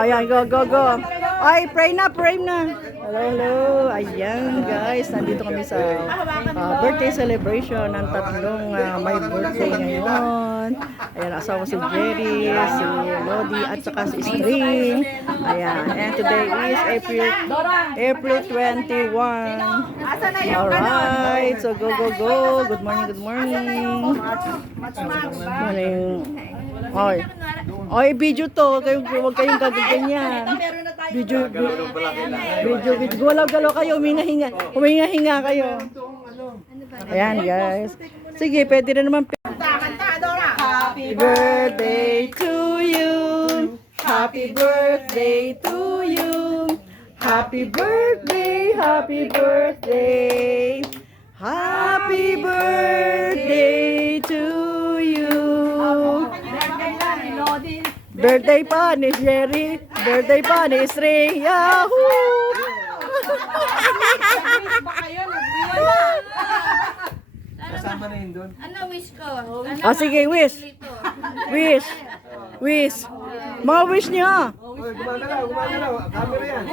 Oh, ayan, go, go, go. Ay, pray na, pray na. Hello, hello. Ayan, guys. Nandito kami sa birthday celebration ng tatlong may birthday ngayon. Ayan, asawa si Jerry, si Lodi, at saka si String. Ayan, and today is April 21. Alright, so go, go, go. Good morning, good morning. Morning. Oy. Oy, video to. Huwag kayong gagaganyan. Video. Galaw-galaw kayo. Huminga-hinga kayo. Ayan, guys. Sige, pwede na naman. Happy birthday to you. Happy birthday to you. Happy birthday, happy birthday. Happy birthday to you. Birthday pa ni Jerry, birthday pa ni String. Yahoo! Kasama na yun doon. Ano wish ko? Ah, sige, wish. Wish. Wish. Mga wish niyo. Gumagalaw. Camera yan.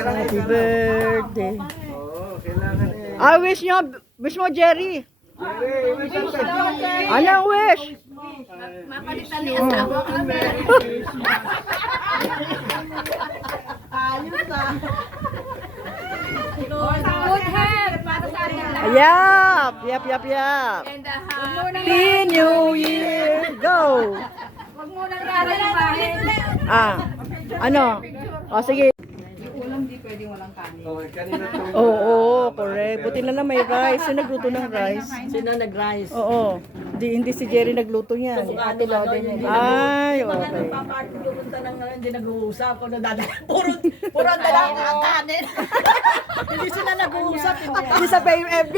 Happy birthday. Oo, kailangan eh. Ah, wish niyo. Wish mo, Jerry. Anong wish? Mapalitan niya ang asawa ko. Good health para sa atin lahat. Yap. And a Happy New Year. Go. Huwag mo nang rarayahin. Ah, ano? O, sige. Oo, kanina to. Oo, correct. Buti na lang may rice. Sino nagluto ng rice? Sino nag-rice? Oo. Hindi si Jerry nagluto niyan. Ate Lodi. Ay, okay. Paparty pumunta ng hindi nag-uusap. Kung puro ang dala ang kanin. Hindi sila nag-uusap. Hindi sa FB.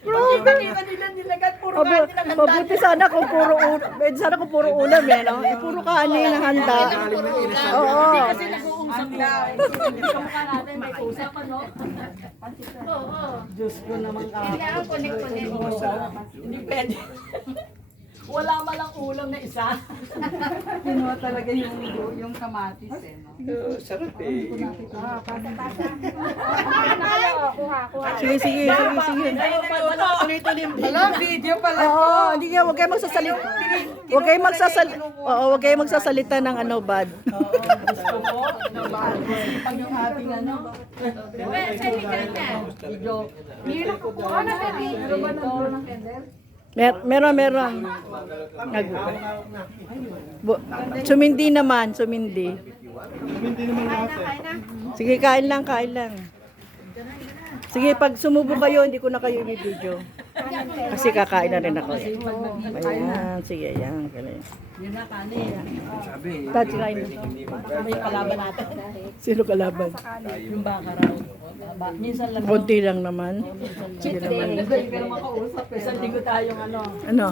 Bro, Kanina nila nilagat. Puro kanin ang handa. mabuti sana kung puro ulam eh, no? Puro kanin ang handa. Oo. Kasi nag-uusap na. Kamukha natin may usap, ano? Oo. Diyos ko naman ka. Kailangan connect. Hindi pwede. Wala malang ulam na isa. Kinuha talaga yung kamatis eh, no? Sarap eh. Sige. Alam, video pala. Oo, hindi nga, huwag kayong magsasalita. Huwag kayong magsasalita ng ano, bad. Gusto ko. Pag yung ating ano, Well, saan ka na? Ano ba video ba ng candle? Meron. Sumindi naman. Sige, kain lang. Sige, pag sumubo kayo, hindi ko na kayo i-video. Kasi kakain na rin ako. Ayan, sige, ayan. Galing. Yun na kanin. Sabi, Touch line. May kalaban natin. Sino kalaban? Yung baka raw. Minsan lang. Konti lang naman. Sige naman. Hindi ka naman kausap. Isang linggo tayong ano. Ano?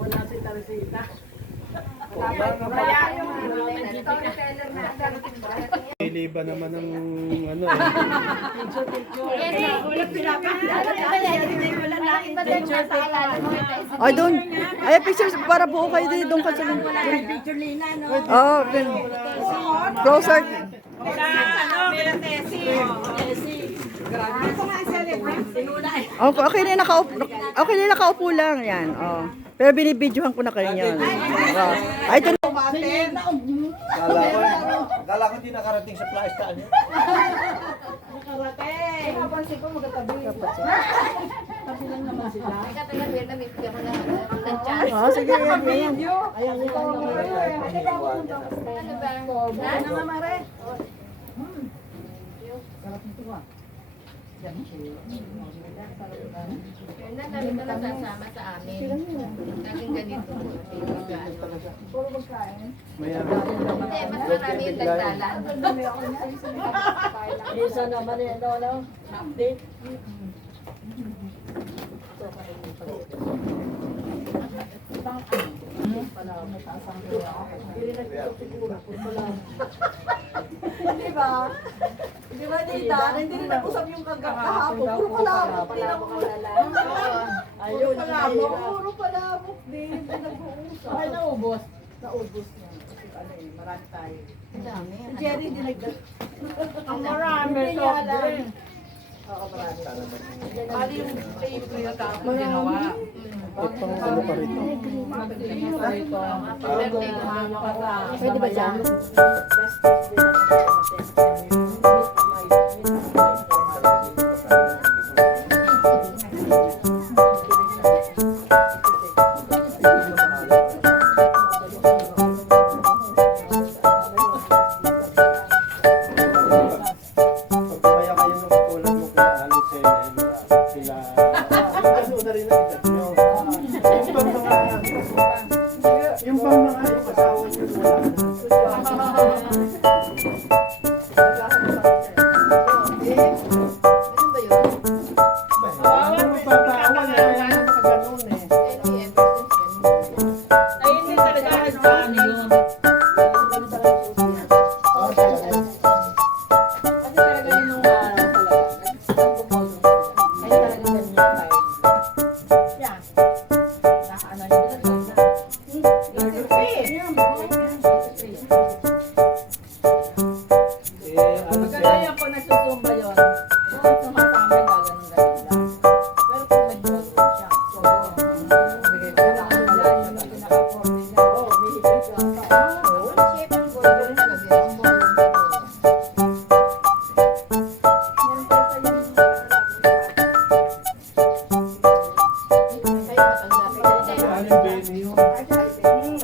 Wala si Tarisita. niliba naman ng ano eh. Ay, doon. Ay, pictures para buo kayo din. Doon ka sa... Picture Lina, no? Oh, then. Closer. Okay na nakaupo lang. Yan. Oh. Pero binibidyohan ko na kayo yan. Oh. Ay, ito na. Kala ko hindi nakarating sa plasta niya. Oh, sige, yan. Ayan. Dami ka lang sasama sa amin. Laging ganito. Hindi, mas marami yung dagdalan. Isa naman yan, ano? Update. Di ba? Di ba, Tita? Hindi rin nag-usap yung kahapon. Puro palabok. Tingnan mo muna lang. Ayun, palabok. Puro palabok din. Nag-uusap. Ay, naubos. Naubos niya. Kasi ano eh, marami tayo. Ang dami. Jerry, hindi nag- Ang marami. Hindi niya alam. Oo, marami. Bali yung paper yung tapos ginawa. Ano pa rito? Pwede ba dyan? Pag kumaya kayo ng katulad mo kila Alicen, sila... Ano na rin ang edad nyo. Yung pang mga yung asawa nyo wala na. Ano ba yun? Ano magpapaawa na yan sa ganun eh. LPM versus ganun. Ay, hindi talaga ano yun. Kasi talaga yun nung araw talaga. Ay, talaga ganun yung time. Yan. Nakaano yun talaga. Maganda yan pag nagsusumba yun. Yung sumasama yung gaganon-ganon lang. Pero kung nag-jogging siya, so, bigay ko lang ang dyan, yung pinaka-form niya. Oh, may higit lang pa. Ang shape ng burger talaga. Ang ballroom burger. Meron pa sa yung Kayo natanggap. Kasi Ano yung baby yun?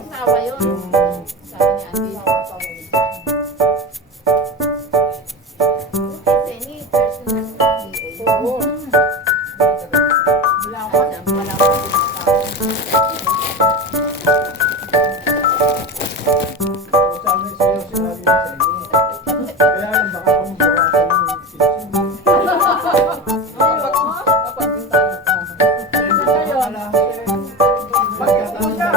asawa yun. Sabi ni Andy. Kasi ni personal DA. Oo. Wala ko alam, wala ko Kung saan na sa'yo sinabi niya sa inyo. Kaya lang baka kung bawasan yung sisi. Pagkatanong na rin.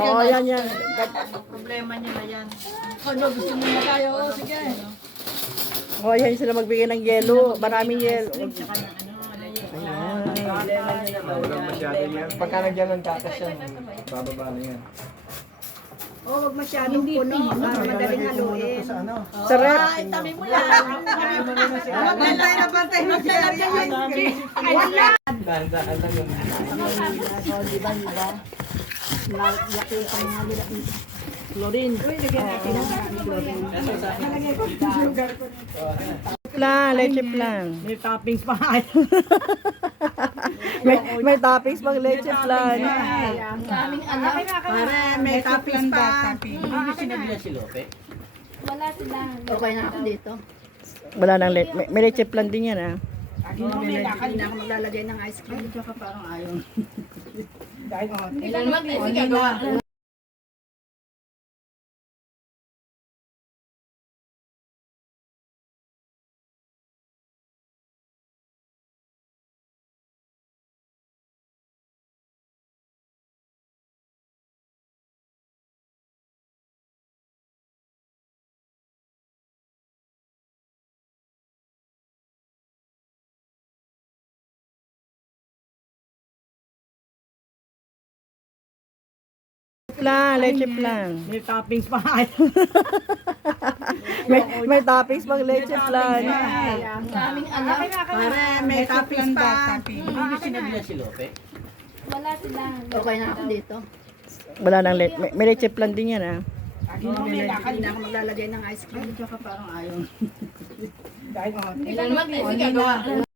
Oh, yan, yan. Problema niya na yan. Ano, gusto mo na tayo? Oh, sige. Oh, yan sila magbigay ng yelo. Maraming yelo. Walang masyado yan. Pagka nagyan ng gatas yan, bababa na yan. Oh, wag masyadong puno. Madaling haluin. Sa ano? Sa rep. Ay, tabi mo yan. Bantay na bantay na si Ari ice cream. Tandaan lang yun. Oh, di ba? Laki pa nga nila. Chlorine. Uy, lagyan natin ng chlorine. Plan, leche plan. May toppings pa nga. May toppings pang leche plan. Ang aming anak. Pare, may toppings pa. Wala sila. Okay na ako dito. Wala nang may leche plan din yan ah. Hindi na ako maglalagay ng ice cream. Tsaka parang ayaw. Ilan mag-isig ka. Plan, leche plan. May toppings pa nga. May toppings pang leche plan. Ang aming anak. Pare, may toppings pa. Wala sila. Okay na ako dito. Wala nang may leche plan din yan ah. Hindi na ako maglalagay ng ice cream. Tsaka parang ayaw. Ilan mag-isig ka.